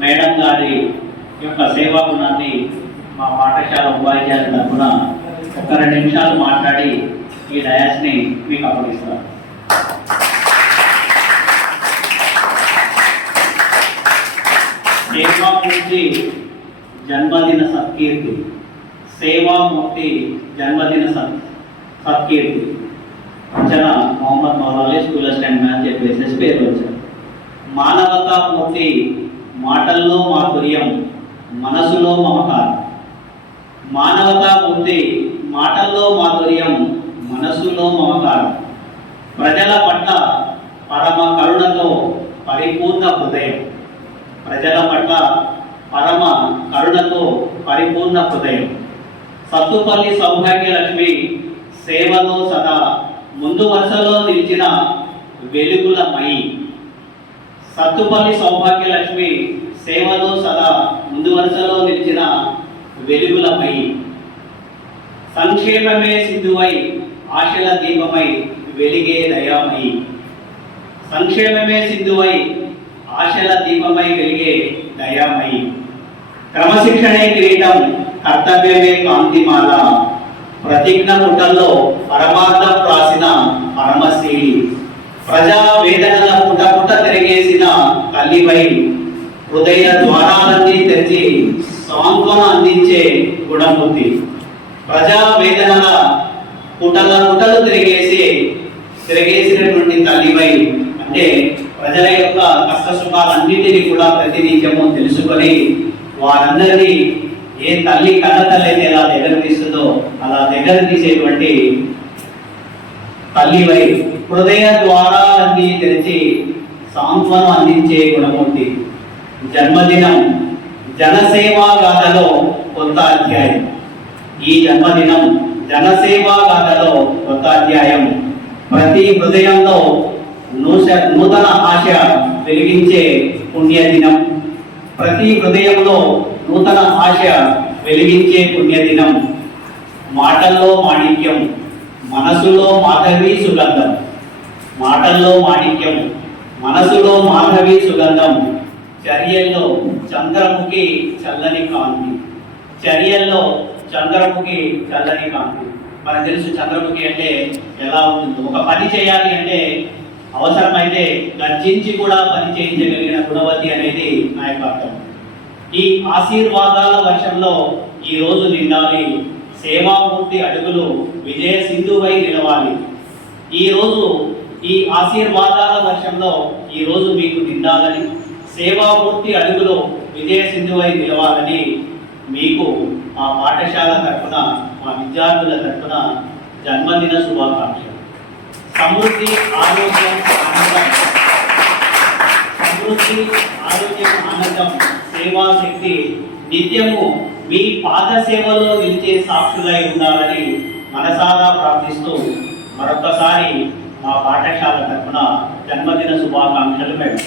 Madam గారి యొక్క సేవా గుణాన్ని మా పాఠశాల ఉపాధ్యాయుల తరఫున ఒక రెండు నిమిషాలు మాట్లాడి ఈ డయాస్ని మీకు అప్పగిస్తాను. సేవామూర్తి జన్మదిన సత్కీర్తి సేవామూర్తి జన్మదిన సత్ సత్కీర్తి అంచనా Mohammed Moulali school assistant man చెప్పేసి పేరు వచ్చారు. మానవతామూర్తి మాటల్లో మాధుర్యం మనసులో మమకారం మానవతామూర్తి మాటల్లో మాధుర్యం మనసులో మమకారం ప్రజల పట్ల పరమ కరుణతో పరిపూర్ణ హృదయం. ప్రజల పట్ల పరమ కరుణతో పరిపూర్ణ హృదయం. సత్తుపల్లి సౌభాగ్యలక్ష్మి సేవలో సదా ముందు వరుసలో నిలిచిన వెలుగుల మై సత్తుపల్లి సౌభాగ్యలక్ష్మి సేవలో సదా ముందు వరుసలో నిలిచిన వెలుగులపై సంక్షేమమే సిద్ధువై ఆశల దీపమై వెలిగే దయామయి సంక్షేమమే సిద్ధువై ఆశల దీపమై వెలిగే దయామయి క్రమశిక్షణే కిరీటం కర్తవ్యమే కాంతిమాల. ప్రతిజ్ఞ పుటల్లో పరమార్థం రాసిన పరమశీలి. ప్రజా వేదనల పుట పుట తిరిగేసిన తల్లిపై హృదయ ద్వారాలన్నీ తెరిచి సాంత్వన అందించే గుణమూర్తి. ప్రజా వేదనల పుటల పుటలు తిరిగేసి తిరిగేసినటువంటి తల్లివై అంటే ప్రజల యొక్క కష్ట సుఖాలన్నింటినీ కూడా ప్రతినిత్యము తెలుసుకొని వారందరినీ ఏ తల్లి కన్న తల్లి అయితే ఎలా దగ్గర తీస్తుందో అలా దగ్గర తీసేటువంటి తల్లివై హృదయ ద్వారాలన్నీ తెరిచి సాంత్వనం అందించే గుణమూర్తి. జన్మదినం జనసేవా గాథలో కొత్త అధ్యాయం. ఈ జన్మదినం జనసేవా గాథలో కొత్త అధ్యాయం. ప్రతి హృదయంలో నూష నూతన ఆశ వెలిగించే పుణ్యదినం. ప్రతి హృదయంలో నూతన ఆశ వెలిగించే పుణ్యదినం. మాటల్లో మాణిక్యం మనసులో మాధవి సుగంధం. మాటల్లో మాణిక్యం మనసులో మాధవి సుగంధం. చర్యల్లో చంద్రముఖి చల్లని కాంతి. చర్యల్లో చంద్రముఖి చల్లని కాంతి. మనకు తెలుసు చంద్రముఖి అంటే ఎలా ఉంటుందో. ఒక పని చేయాలి అంటే అవసరమైతే గర్జించి కూడా పని చేయించగలిగిన గుణవతి అనేది నా యొక్క అర్థం ఈ ఆశీర్వాదాల వర్షంలో ఈ రోజు నిండాలి. సేవామూర్తి అడుగులు విజయ సింధువై నిలవాలి. ఈ రోజు ఈ ఆశీర్వాదాల వర్షంలో ఈ రోజు మీకు నిండాలని సేవామూర్తి అడుగులు విజయ సింధువై నిలవాలని మీకు మా పాఠశాల తరఫున మా విద్యార్థుల తరఫున జన్మదిన శుభాకాంక్షలు. సమృద్ధి ఆరోగ్యం ఆనందం. సమృద్ధి ఆరోగ్యం ఆనందం సేవా శక్తి నిత్యము మీ పాద సేవలో నిలిచే సాక్షులై ఉండాలని మనసారా ప్రార్థిస్తూ మరొకసారి మా పాఠశాల తరఫున జన్మదిన శుభాకాంక్షలు మేడం